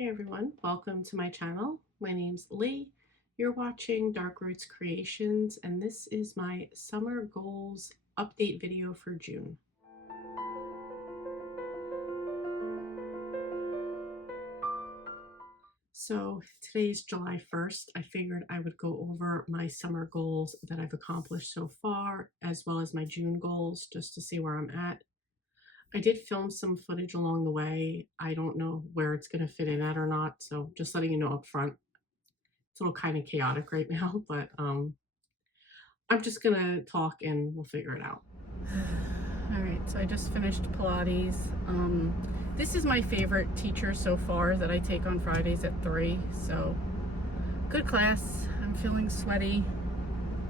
Hey everyone, welcome to my channel. My name's Lee. You're watching Dark Roots Creations, and this is my summer goals update video for June. So today's July 1st. I figured I would go over my summer goals that I've accomplished so far, as well as my June goals, just to see where I'm at. I did film some footage along the way. I don't know where it's going to fit in at or not, so just letting you know up front. It's a little kind of chaotic right now, but I'm just gonna talk and we'll figure it out. All right, so I just finished Pilates. This is my favorite teacher so far that I take on Fridays at 3, so good class. I'm feeling sweaty.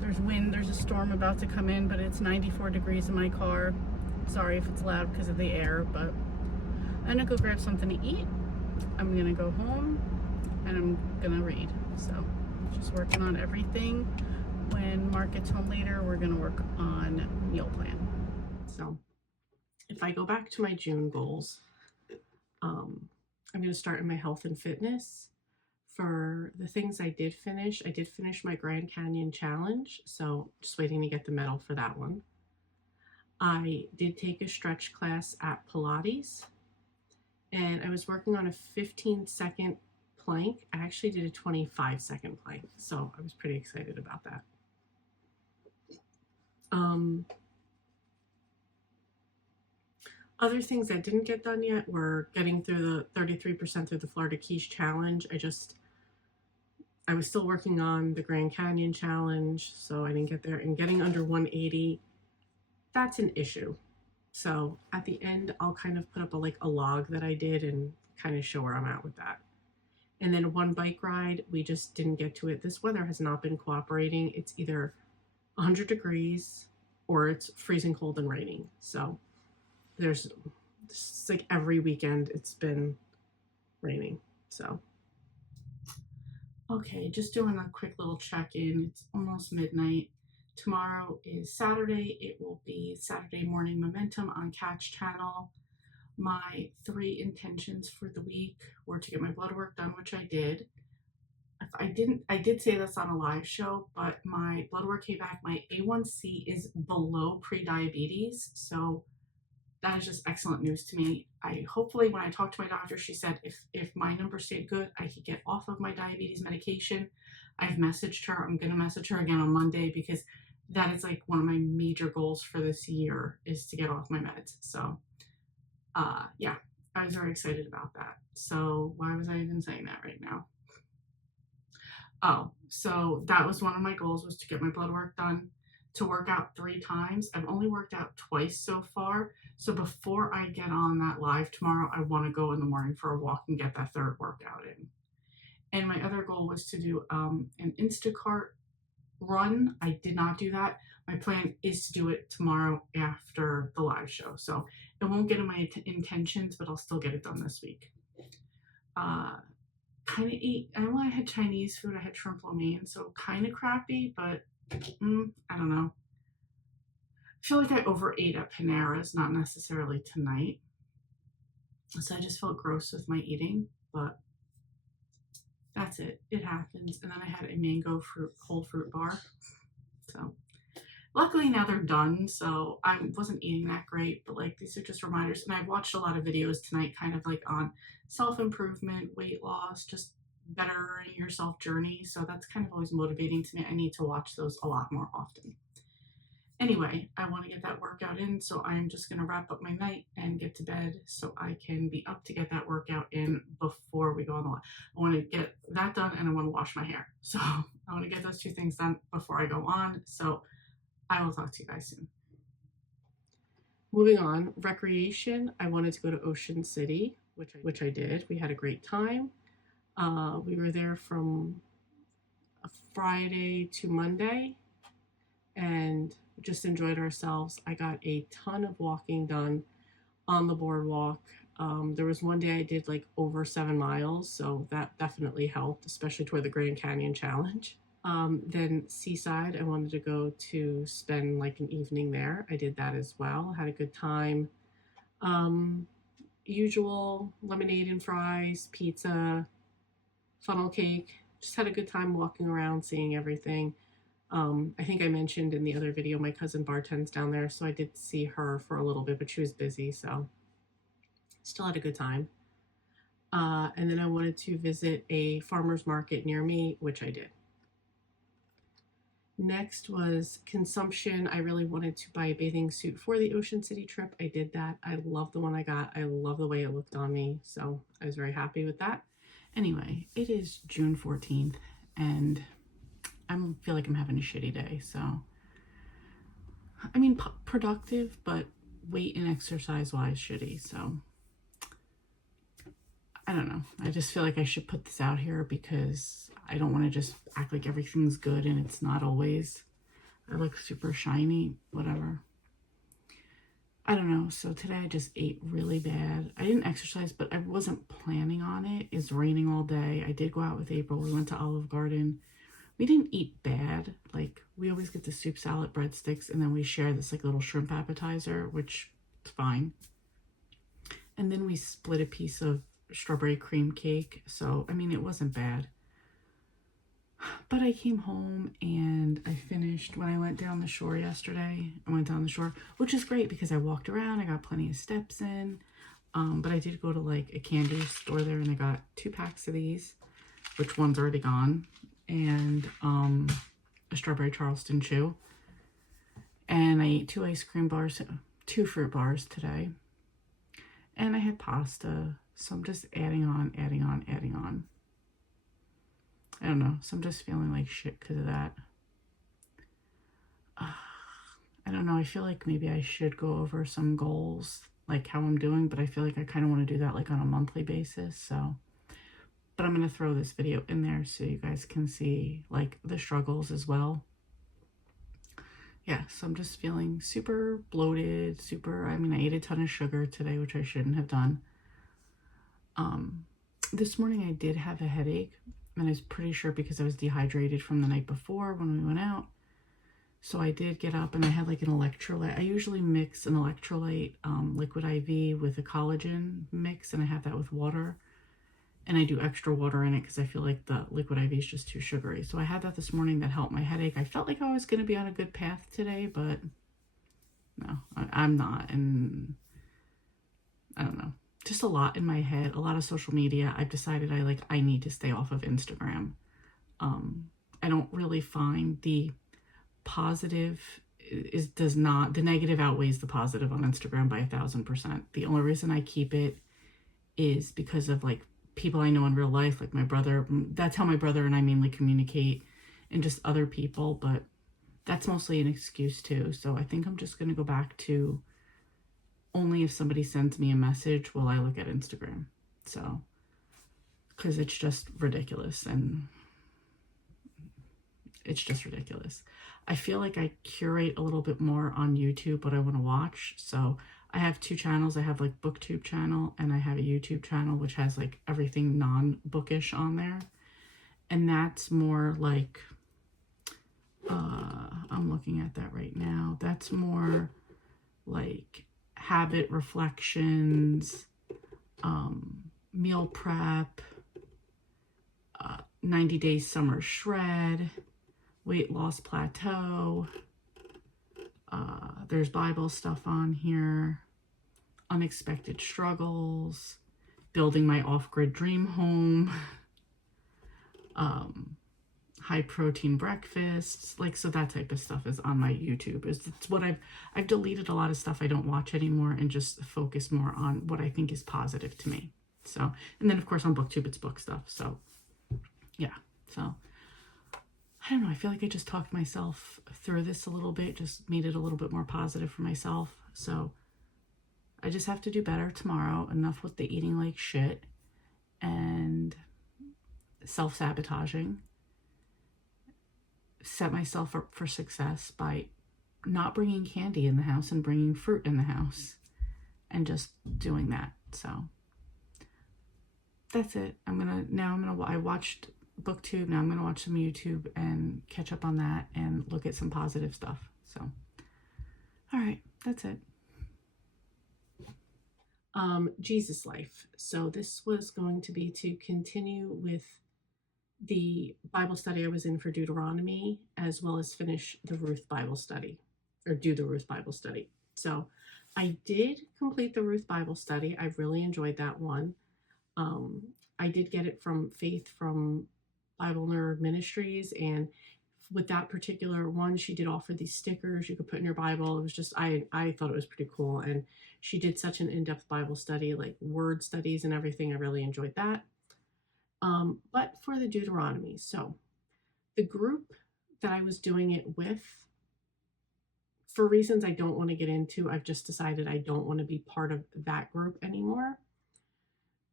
There's wind, there's a storm about to come in, but it's 94 degrees in my car. Sorry if it's loud because of the air, but I'm gonna go grab something to eat. I'm gonna go home and I'm gonna read. So just working on everything. When Mark gets home later, we're gonna work on meal plan. So if I go back to my June goals, I'm gonna start in my health and fitness. For the things I did finish my Grand Canyon challenge, so just waiting to get the medal for that one. I did take a stretch class at Pilates, and I was working on a 15-second plank. I actually did a 25-second plank, so I was pretty excited about that. Other things that didn't get done yet were getting through the 33% through the Florida Keys challenge. I was still working on the Grand Canyon challenge, so I didn't get there. And getting under 180, that's an issue. So at the end, I'll kind of put up a log that I did and kind of show where I'm at with that. And then one bike ride, we just didn't get to it. This weather has not been cooperating. It's either 100 degrees or it's freezing cold and raining. So it's like every weekend it's been raining. So okay, just doing a quick little check-in. It's almost midnight. Tomorrow is Saturday. It will be Saturday morning momentum on Catch Channel. My 3 intentions for the week were to get my blood work done, which I did. I did say this on a live show, but my blood work came back. My A1C is below pre-diabetes, so that is just excellent news to me. Hopefully when I talked to my doctor, she said if my numbers stayed good, I could get off of my diabetes medication. I've messaged her. I'm going to message her again on Monday because that is like one of my major goals for this year is to get off my meds. So yeah, I was very excited about that. So why was I even saying that right now? Oh, so that was one of my goals, was to get my blood work done, to work out 3 times. I've only worked out twice so far. So before I get on that live tomorrow, I want to go in the morning for a walk and get that 3rd workout in. And my other goal was to do an Instacart run. I did not do that. My plan is to do it tomorrow after the live show. So it won't get in my intentions, but I'll still get it done this week. Kind of ate, I only had Chinese food. I had shrimp lo mein, so kind of crappy, but I don't know. I feel like I overate at Panera's, not necessarily tonight. So I just felt gross with my eating, but that's it. It happens. And then I had a mango whole fruit bar. So luckily now they're done, so I wasn't eating that great, but like these are just reminders. And I watched a lot of videos tonight kind of like on self-improvement, weight loss, just bettering yourself journey. So that's kind of always motivating to me. I need to watch those a lot more often. Anyway, I want to get that workout in, so I'm just going to wrap up my night and get to bed so I can be up to get that workout in before we go on the line. I want to get that done and I want to wash my hair. So I want to get those 2 things done before I go on. So I will talk to you guys soon. Moving on, recreation. I wanted to go to Ocean City, which I did. We had a great time. We were there from Friday to Monday and just enjoyed ourselves. I got a ton of walking done on the boardwalk. There was one day I did like over 7 miles, so that definitely helped, especially toward the Grand Canyon challenge. Then Seaside, I wanted to go to spend like an evening there. I did that as well, had a good time. usual lemonade and fries, pizza, funnel cake. Just had a good time walking around, seeing everything. I think I mentioned in the other video my cousin bartends down there, so I did see her for a little bit, but she was busy, so still had a good time. And then I wanted to visit a farmer's market near me, which I did. Next was consumption. I really wanted to buy a bathing suit for the Ocean City trip. I did that. I love the one I got. I love the way it looked on me, so I was very happy with that. Anyway, it is June 14th, and I feel like I'm having a shitty day, so I mean productive, but weight and exercise wise shitty, so I don't know. I just feel like I should put this out here because I don't want to just act like everything's good and it's not always. I look super shiny, whatever. I don't know. So today I just ate really bad. I didn't exercise, but I wasn't planning on it. It's raining all day. I did go out with April. We went to Olive Garden. We didn't eat bad. Like, we always get the soup, salad, breadsticks, and then we share this like little shrimp appetizer, which is fine. And then we split a piece of strawberry cream cake. So, I mean, it wasn't bad. But I came home and I finished when I went down the shore yesterday. I went down the shore, which is great because I walked around. I got plenty of steps in. But I did go to like a candy store there and I got 2 packs of these, which one's already gone, and a strawberry Charleston chew. And I ate 2 ice cream bars, 2 fruit bars today. And I had pasta. So I'm just adding on. I don't know. So I'm just feeling like shit because of that. I don't know. I feel like maybe I should go over some goals, like how I'm doing, but I feel like I kind of want to do that like on a monthly basis. So, but I'm going to throw this video in there so you guys can see like the struggles as well. Yeah, so I'm just feeling super bloated, I mean, I ate a ton of sugar today, which I shouldn't have done. This morning I did have a headache, and I was pretty sure because I was dehydrated from the night before when we went out. So I did get up and I had like an electrolyte. I usually mix an electrolyte liquid IV with a collagen mix, and I have that with water. And I do extra water in it because I feel like the liquid IV is just too sugary. So I had that this morning that helped my headache. I felt like I was going to be on a good path today, but no, I'm not. And I don't know. Just a lot in my head, a lot of social media. I've decided I need to stay off of Instagram. I don't really find the positive the negative outweighs the positive on Instagram by 1,000%. The only reason I keep it is because of like people I know in real life, like my brother. That's how my brother and I mainly communicate, and just other people, but that's mostly an excuse too. So I think I'm just going to go back to only if somebody sends me a message will I look at Instagram. So, because it's just ridiculous, and it's just ridiculous. I feel like I curate a little bit more on YouTube what I want to watch. So I have 2 channels. I have like BookTube channel, and I have a YouTube channel which has like everything non-bookish on there. And that's more like, I'm looking at that right now. That's more like habit reflections, meal prep, 90 Days Summer Shred, weight loss plateau. There's Bible stuff on here, unexpected struggles, building my off-grid dream home, high protein breakfasts, like, so that type of stuff is on my YouTube. It's what I've deleted a lot of stuff I don't watch anymore and just focus more on what I think is positive to me. So, and then of course on BookTube it's book stuff. So yeah, so I don't know, I feel like I just talked myself through this a little bit, just made it a little bit more positive for myself. So I just have to do better tomorrow. Enough with the eating like shit and self-sabotaging. Set myself up for success by not bringing candy in the house and bringing fruit in the house and just doing that. So that's it. I watched BookTube. Now I'm going to watch some YouTube and catch up on that and look at some positive stuff. So, all right, that's it. Jesus Life. So this was going to be to continue with the Bible study I was in for Deuteronomy, as well as finish the Ruth Bible study, or do the Ruth Bible study. So I did complete the Ruth Bible study. I really enjoyed that one. Um, I did get it from Faith from Bible Nerd Ministries, and with that particular one, she did offer these stickers you could put in your Bible. It was just, I thought it was pretty cool, and she did such an in-depth Bible study, like word studies and everything. I really enjoyed that. But for the Deuteronomy, so the group that I was doing it with, for reasons I don't want to get into, I've just decided I don't want to be part of that group anymore,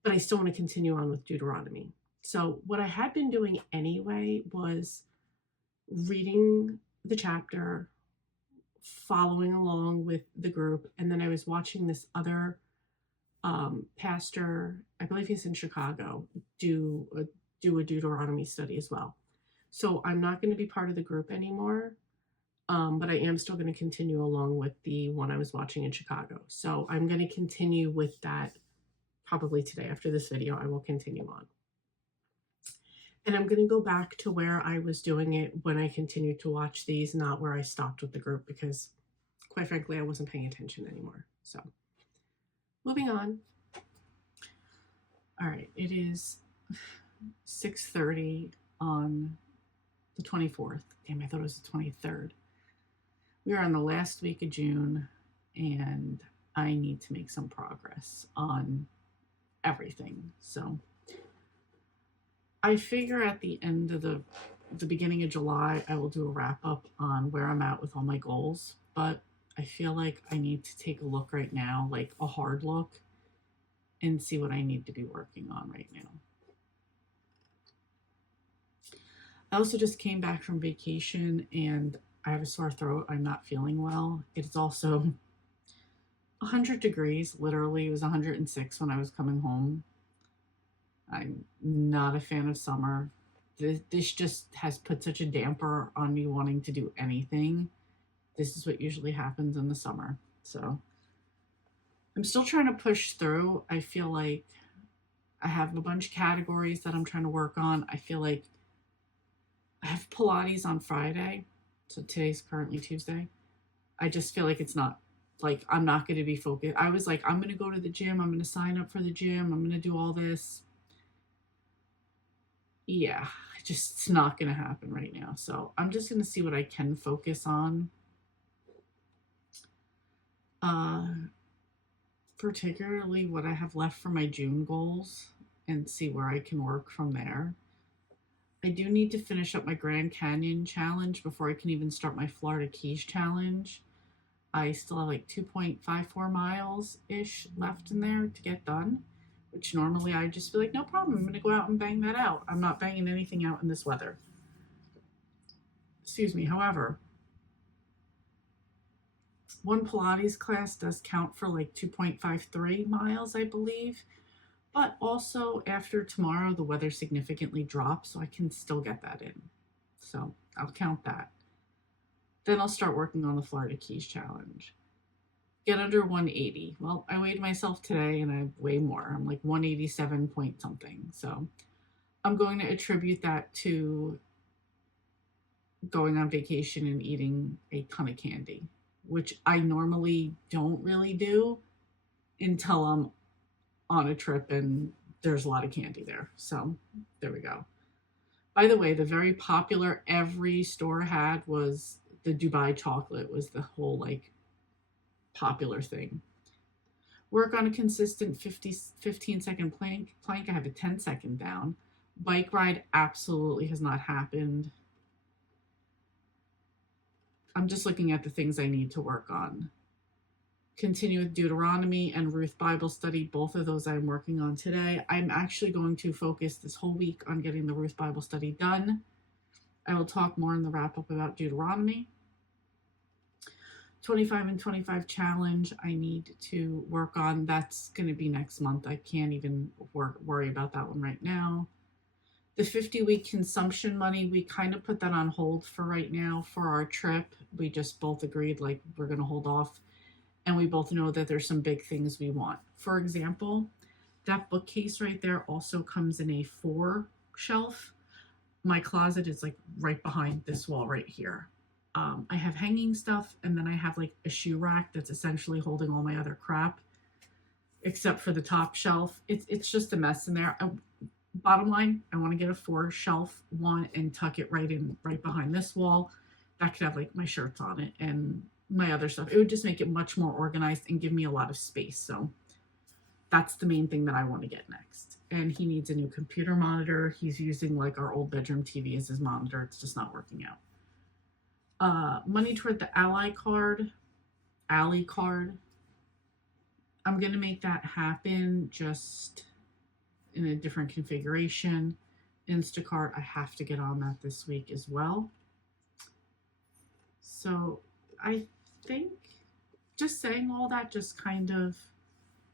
but I still want to continue on with Deuteronomy. So what I had been doing anyway was reading the chapter, following along with the group, and then I was watching this other pastor, I believe he's in Chicago, do a Deuteronomy study as well. So I'm not going to be part of the group anymore, but I am still going to continue along with the one I was watching in Chicago. So I'm going to continue with that probably today. After this video, I will continue on. And I'm going to go back to where I was doing it when I continued to watch these, not where I stopped with the group, because quite frankly, I wasn't paying attention anymore. So moving on. All right, it is 6:30 on the 24th. Damn, I thought it was the 23rd. We are on the last week of June, and I need to make some progress on everything. So I figure at the end of the beginning of July, I will do a wrap up on where I'm at with all my goals. But I feel like I need to take a look right now, like a hard look, and see what I need to be working on right now. I also just came back from vacation and I have a sore throat. I'm not feeling well. It's also 100 degrees. Literally, it was 106 when I was coming home. I'm not a fan of summer. This just has put such a damper on me wanting to do anything. This is what usually happens in the summer. So I'm still trying to push through. I feel like I have a bunch of categories that I'm trying to work on. I feel like I have Pilates on Friday. So today's currently Tuesday. I just feel like it's not, like, I'm not going to be focused. I was like, I'm going to go to the gym. I'm going to sign up for the gym. I'm going to do all this. Yeah, it's not going to happen right now. So I'm just going to see what I can focus on. Particularly what I have left for my June goals, and see where I can work from there. I do need to finish up my Grand Canyon challenge before I can even start my Florida Keys challenge. I still have like 2.54 miles-ish left in there to get done, which normally I just feel like, no problem, I'm going to go out and bang that out. I'm not banging anything out in this weather. Excuse me. However, one Pilates class does count for like 2.53 miles, I believe. But also after tomorrow, the weather significantly drops, so I can still get that in. So I'll count that. Then I'll start working on the Florida Keys challenge. Get under 180. Well, I weighed myself today and I weigh more. I'm like 187 point something. So I'm going to attribute that to going on vacation and eating a ton of candy, which I normally don't really do until I'm on a trip and there's a lot of candy there. So there we go. By the way, the very popular every store had was the Dubai chocolate, was the whole like popular thing. Work on a consistent 15-second plank. I have a 10-second down. Bike ride absolutely has not happened. I'm just looking at the things I need to work on. Continue with Deuteronomy and Ruth Bible study. Both of those I'm working on today. I'm actually going to focus this whole week on getting the Ruth Bible study done. I will talk more in the wrap up about Deuteronomy. 25 and 25 challenge I need to work on. That's going to be next month. I can't even worry about that one right now. The 50-week consumption money, we kind of put that on hold for right now for our trip. We just both agreed like we're going to hold off and we both know that there's some big things we want. For example, that bookcase right there also comes in a 4 shelf. My closet is like right behind this wall right here. I have hanging stuff, and then I have like a shoe rack that's essentially holding all my other crap, except for the top shelf. It's just a mess in there. Bottom line, I want to get a 4 shelf one and tuck it right behind this wall. That could have like my shirts on it and my other stuff. It would just make it much more organized and give me a lot of space. So that's the main thing that I want to get next. And he needs a new computer monitor. He's using like our old bedroom TV as his monitor. It's just not working out. Money toward the Ally card. I'm going to make that happen, just in a different configuration. Instacart, I have to get on that this week as well. So I think just saying all that just kind of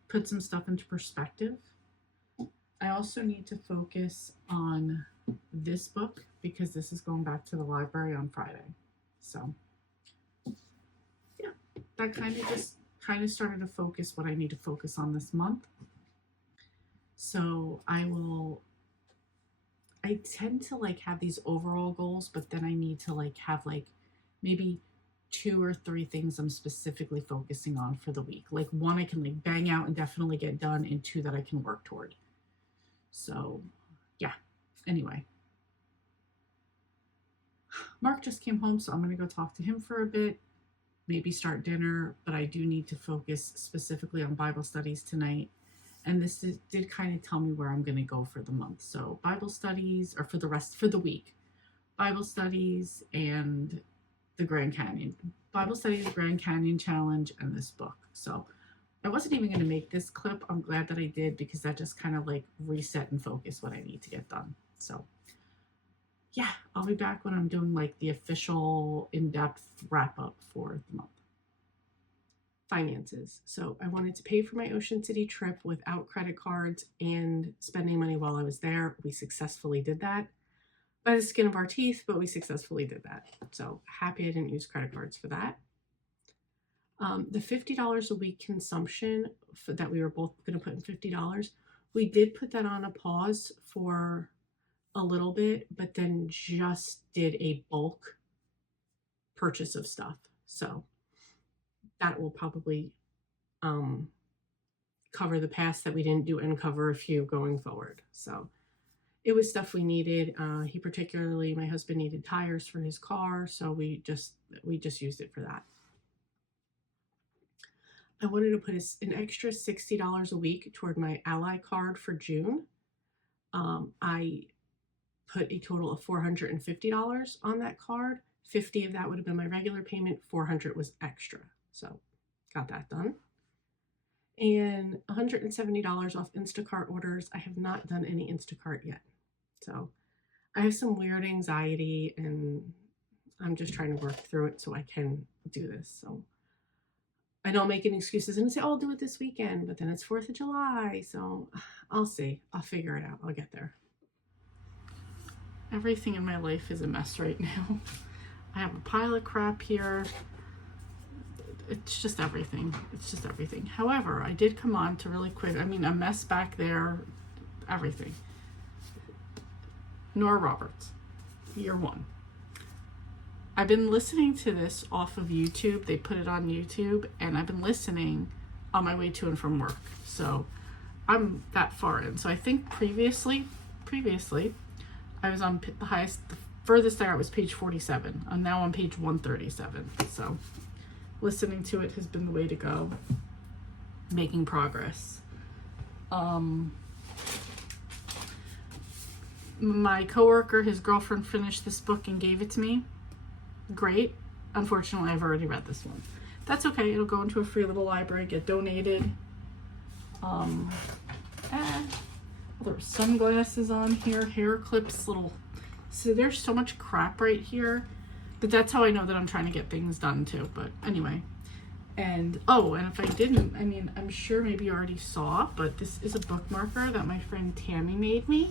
put some stuff into perspective. I also need to focus on this book because this is going back to the library on Friday. So yeah, that kind of started to focus what I need to focus on this month. So I tend to like have these overall goals, but then I need to like have like maybe 2 or 3 things I'm specifically focusing on for the week. Like 1 I can like bang out and definitely get done, and 2 that I can work toward. So yeah, anyway. Mark just came home, so I'm going to go talk to him for a bit, maybe start dinner, but I do need to focus specifically on Bible studies tonight. And this did kind of tell me where I'm going to go for the month. So Bible studies, or for the week, Bible studies and the Grand Canyon. Bible studies, Grand Canyon Challenge, and this book. So I wasn't even going to make this clip. I'm glad that I did, because that just kind of like reset and focus what I need to get done. So yeah, I'll be back when I'm doing like the official in-depth wrap up for the month. Finances. So I wanted to pay for my Ocean City trip without credit cards and spending money while I was there. We successfully did that by the skin of our teeth, but we successfully did that. So happy I didn't use credit cards for that. The $50 a week consumption that we were both going to put in $50, we did put that on a pause for a little bit, but then just did a bulk purchase of stuff. So that will probably cover the past that we didn't do and cover a few going forward. So it was stuff we needed. My husband needed tires for his car, so we just used it for that. I wanted to put an extra $60 a week toward my Ally card for June. I put a total of $450 on that card. 50 of that would have been my regular payment. 400 was extra. So got that done. And $170 off Instacart orders. I have not done any Instacart yet. So I have some weird anxiety, and I'm just trying to work through it so I can do this. So I don't make any excuses and say, oh, I'll do it this weekend, but then it's 4th of July. So I'll see. I'll figure it out. I'll get there. Everything in my life is a mess right now. I have a pile of crap here. It's just everything. However, I did come on to really quick. I mean, a mess back there, everything. Nora Roberts, year 1. I've been listening to this off of YouTube. They put it on YouTube, and I've been listening on my way to and from work. So I'm that far in. So I think previously, I was on the furthest I got was page 47. I'm now on page 137. So listening to it has been the way to go. Making progress. My coworker, his girlfriend, finished this book and gave it to me. Great. Unfortunately, I've already read this one. That's okay. It'll go into a free little library, get donated. There are sunglasses on here, hair clips, so there's so much crap right here, but that's how I know that I'm trying to get things done too. But anyway, and if I didn't, I mean, I'm sure maybe you already saw, but this is a bookmarker that my friend Tammy made me,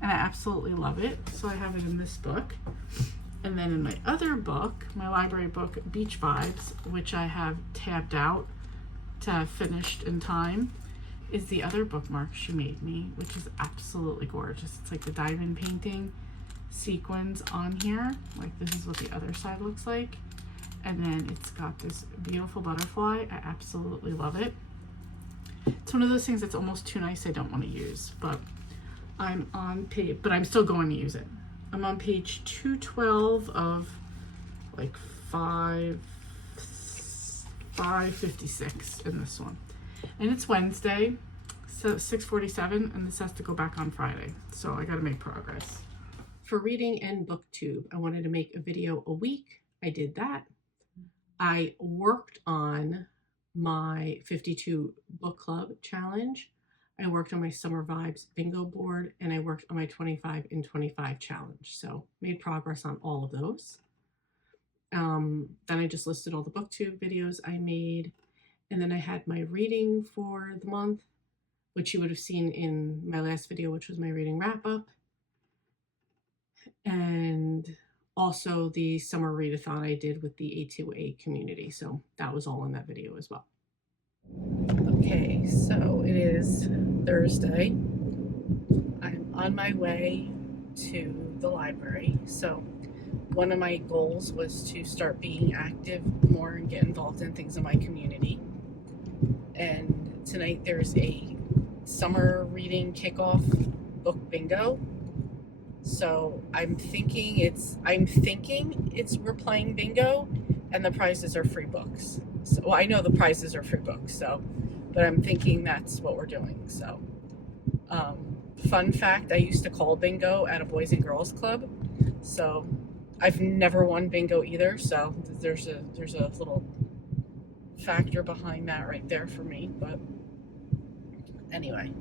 and I absolutely love it. So I have it in this book. And then in my other book, my library book, Beach Vibes, which I have tabbed out, to have finished in time is the other bookmark she made me, which is absolutely gorgeous. It's like the diamond painting sequins on here. Like this is what the other side looks like. And then it's got this beautiful butterfly. I absolutely love it. It's one of those things that's almost too nice I don't want to use, but I'm on page, but I'm still going to use it. I'm on page 212 of like 556 in this one. And it's Wednesday, so 6:47, and this has to go back on Friday. So I gotta make progress. For reading and booktube, I wanted to make a video a week. I did that. I worked on my 52 book club challenge. I worked on my summer vibes bingo board, and I worked on my 25 in 25 challenge. So made progress on all of those. Then I just listed all the booktube videos I made. And then I had my reading for the month, which you would have seen in my last video, which was my reading wrap up. And also the summer readathon I did with the A2A community. So that was all in that video as well. Okay, so it is Thursday. I'm on my way to the library. So one of my goals was to start being active more and get involved in things in my community. And tonight there's a summer reading kickoff book bingo. So I'm thinking we're playing bingo and the prizes are free books. So, well, I know the prizes are free books, so, but I'm thinking that's what we're doing. So, fun fact, I used to call bingo at a Boys and Girls Club. So I've never won bingo either. So there's a little factor behind that right there for me. But anyway,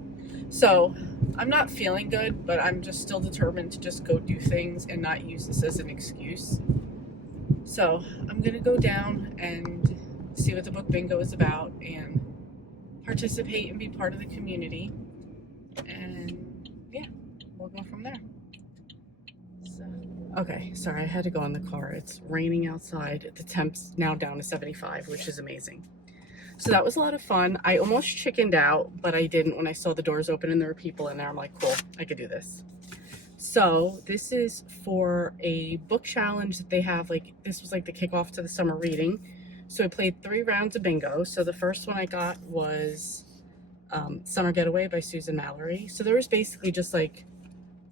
so I'm not feeling good, but I'm just still determined to just go do things and not use this as an excuse. So I'm gonna go down and see what the book bingo is about and participate and be part of the community. And yeah, we'll go from there. So, okay, sorry, I had to go in the car. It's raining outside. The temp's now down to 75, which is amazing. So that was a lot of fun. I almost chickened out, but I didn't when I saw the doors open and there were people in there. I'm like, cool, I could do this. So this is for a book challenge that they have. Like, this was like the kickoff to the summer reading. So I played 3 rounds of bingo. So the first one I got was Summer Getaway by Susan Mallory. So there was basically just like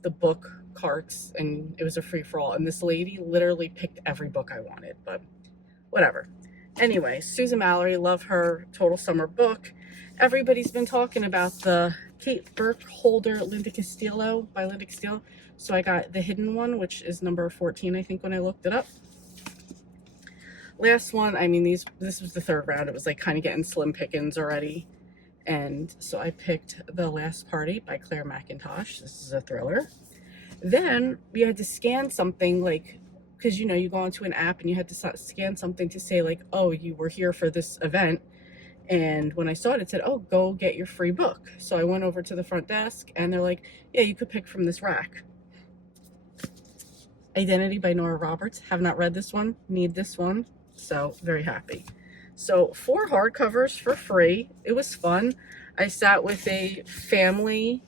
the book carts and it was a free-for-all. And this lady literally picked every book I wanted, but whatever. Anyway, Susan Mallory, love her, total summer book. Everybody's been talking about the Kate Burkholder Linda Castillo by Linda Castillo. So I got the hidden one, which is number 14, I think, when I looked it up. Last one, I mean, this was the 3rd round. It was like kind of getting slim pickings already. And so I picked The Last Party by Claire McIntosh. This is a thriller. Then we had to scan something, like, because, you know, you go onto an app and you had to scan something to say, like, oh, you were here for this event. And when I saw it, it said, oh, go get your free book. So I went over to the front desk and they're like, yeah, you could pick from this rack. Identity by Nora Roberts. Have not read this one. Need this one. So very happy. So 4 hardcovers for free. It was fun. I sat with a family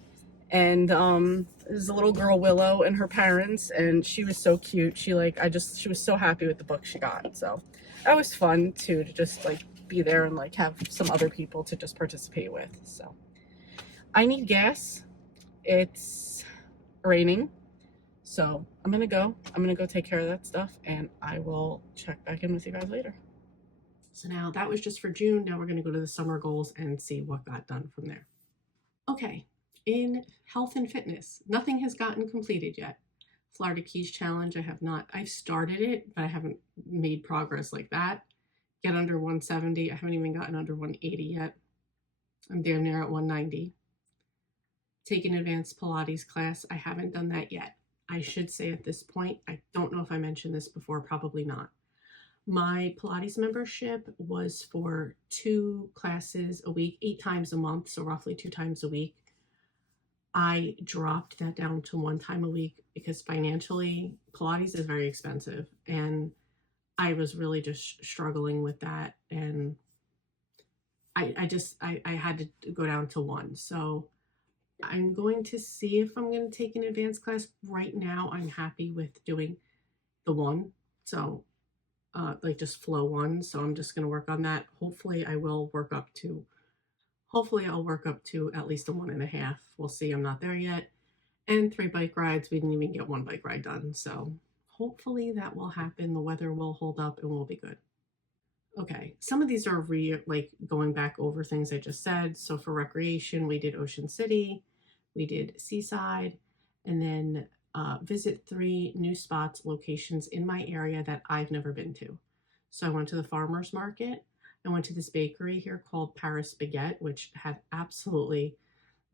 and there's a little girl, Willow, and her parents, and she was so cute. She was so happy with the book she got. So that was fun too, to just like be there and like have some other people to just participate with. So I need gas. It's raining. So I'm gonna go take care of that stuff, and I will check back in with you guys later. So now that was just for June. Now we're gonna go to the summer goals and see what got done from there. Okay, in health and fitness, nothing has gotten completed yet. Florida Keys Challenge, I've started it, but I haven't made progress like that. Get under 170, I haven't even gotten under 180 yet. I'm damn near at 190. Take an advanced Pilates class, I haven't done that yet. I should say at this point, I don't know if I mentioned this before, probably not. My Pilates membership was for 2 classes a week, 8 times a month, so roughly 2 times a week. I dropped that down to 1 time a week because financially, Pilates is very expensive, and I was really just struggling with that. And I had to go down to one. So I'm going to see if I'm going to take an advanced class. Right now, I'm happy with doing the one. So, like just flow one. So I'm just going to work on that. Hopefully I'll work up to at least a 1.5. We'll see. I'm not there yet. And 3 bike rides. We didn't even get 1 bike ride done. So hopefully that will happen. The weather will hold up and we'll be good. Okay, some of these are like going back over things I just said. So for recreation, we did Ocean City, we did Seaside, and then visit 3 new spots, locations in my area that I've never been to. So I went to the farmers market. I went to this bakery here called Paris Baguette, which had absolutely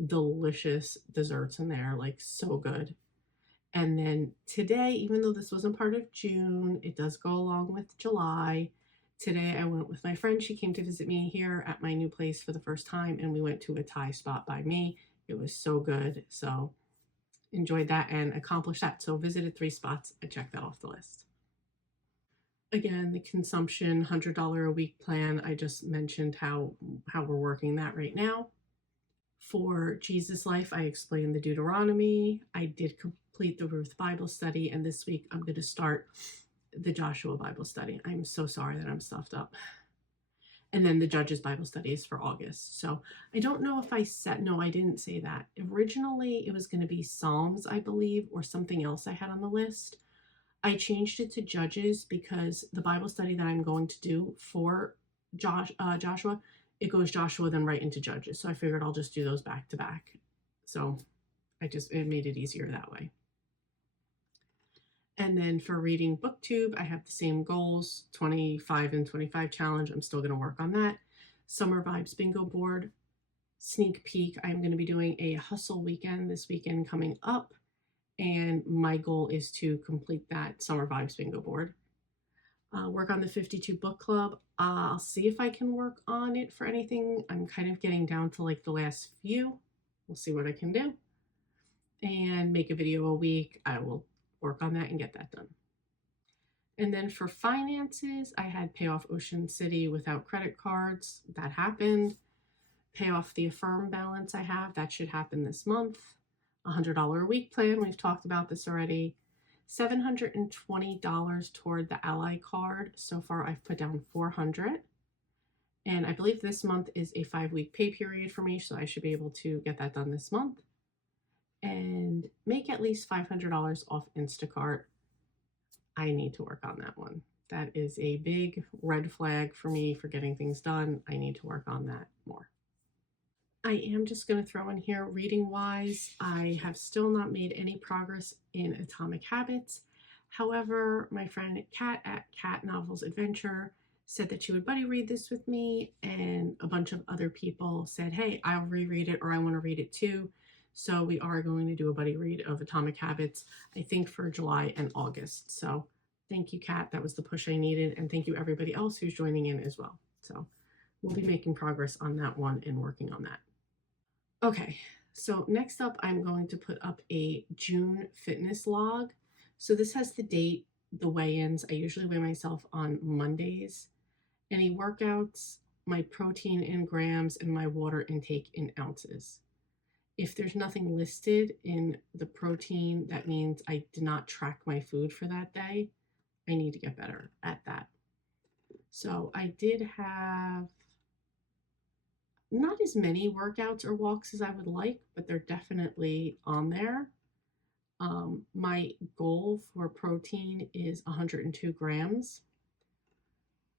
delicious desserts in there, like so good. And then today, even though this wasn't part of June, it does go along with July. Today, I went with my friend. She came to visit me here at my new place for the first time, and we went to a Thai spot by me. It was so good. So, enjoyed that and accomplished that. So, visited 3 spots. I checked that off the list. Again, the consumption $100 a week plan. I just mentioned how we're working that right now. For Jesus Life, I explained the Deuteronomy. I did complete the Ruth Bible study, and this week I'm going to start the Joshua Bible study. I'm so sorry that I'm stuffed up. And then the Judges Bible study is for August. So I don't know if no, I didn't say that. Originally, it was going to be Psalms, I believe, or something else I had on the list. I changed it to Judges because the Bible study that I'm going to do for Joshua, it goes Joshua then right into Judges. So I figured I'll just do those back to back. So it made it easier that way. And then for reading BookTube, I have the same goals, 25 and 25 challenge. I'm still going to work on that. Summer Vibes Bingo Board. Sneak peek, I'm going to be doing a hustle weekend this weekend coming up. And my goal is to complete that Summer Vibes Bingo Board. Work on the 52 book club. I'll see if I can work on it for anything. I'm kind of getting down to like the last few. We'll see what I can do. And make a video a week. I will work on that and get that done. And then for finances, I had pay off Ocean City without credit cards. That happened. Pay off the Affirm balance I have. That should happen this month. $100 a week plan. We've talked about this already. $720 toward the Ally card. So far, I've put down $400. And I believe this month is a 5-week pay period for me, so I should be able to get that done this month. And make at least $500 off Instacart. I need to work on that one. That is a big red flag for me for getting things done. I need to work on that more. I am just going to throw in here, reading-wise, I have still not made any progress in Atomic Habits. However, my friend Kat at Cat Novels Adventure said that she would buddy read this with me, and a bunch of other people said, hey, I'll reread it, or I want to read it too. So we are going to do a buddy read of Atomic Habits, I think for July and August. So thank you, Kat. That was the push I needed. And thank you everybody else who's joining in as well. So we'll be making progress on that one and working on that. Okay, so next up, I'm going to put up a June fitness log. So this has the date, the weigh-ins. I usually weigh myself on Mondays. Any workouts, my protein in grams, and my water intake in ounces. If there's nothing listed in the protein, that means I did not track my food for that day. I need to get better at that. So I did have not as many workouts or walks as I would like, but they're definitely on there. My goal for protein is 102 grams.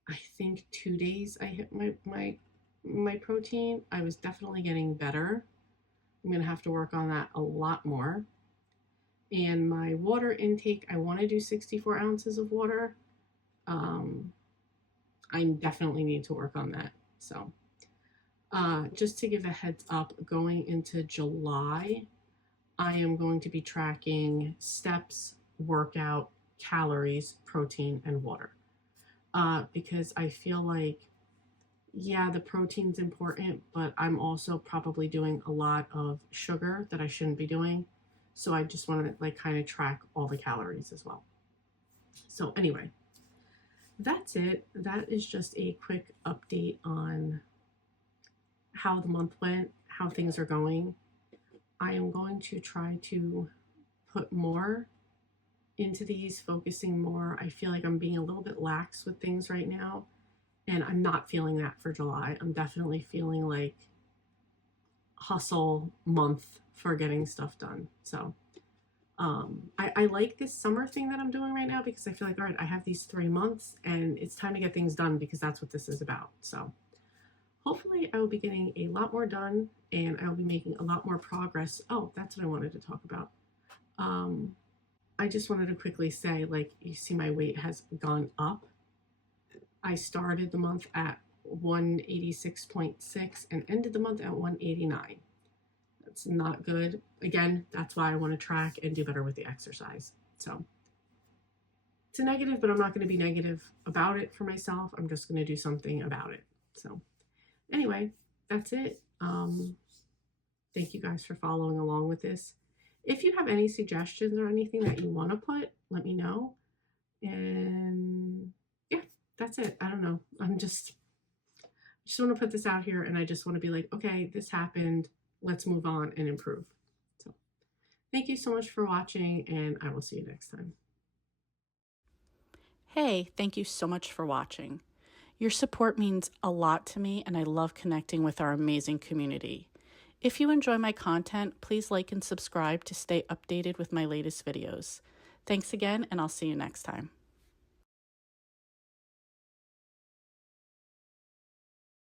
I think 2 days I hit my protein. I was definitely getting better. I'm going to have to work on that a lot more. And my water intake, I want to do 64 ounces of water. I definitely need to work on that. So just to give a heads up, going into July, I am going to be tracking steps, workout, calories, protein, and water. Because I feel like, yeah, the protein's important, but I'm also probably doing a lot of sugar that I shouldn't be doing. So I just want to like kind of track all the calories as well. So anyway, that's it. That is just a quick update on how the month went, how things are going. I am going to try to put more into these, focusing more. I feel like I'm being a little bit lax with things right now, and I'm not feeling that for July. I'm definitely feeling like hustle month for getting stuff done. So I like this summer thing that I'm doing right now because I feel like, all right, I have these 3 months and it's time to get things done because that's what this is about. So hopefully I will be getting a lot more done and I'll be making a lot more progress. Oh, that's what I wanted to talk about. I just wanted to quickly say, like, you see my weight has gone up. I started the month at 186.6 and ended the month at 189. That's not good. Again, that's why I want to track and do better with the exercise. So it's a negative, but I'm not going to be negative about it for myself. I'm just going to do something about it. So anyway, that's it. Thank you guys for following along with this. If you have any suggestions or anything that you want to put, let me know. And yeah, that's it. I don't know. I just want to put this out here, and I just want to be like, okay, this happened. Let's move on and improve. So thank you so much for watching, and I will see you next time. Hey, thank you so much for watching. Your support means a lot to me, and I love connecting with our amazing community. If you enjoy my content, please like and subscribe to stay updated with my latest videos. Thanks again, and I'll see you next time.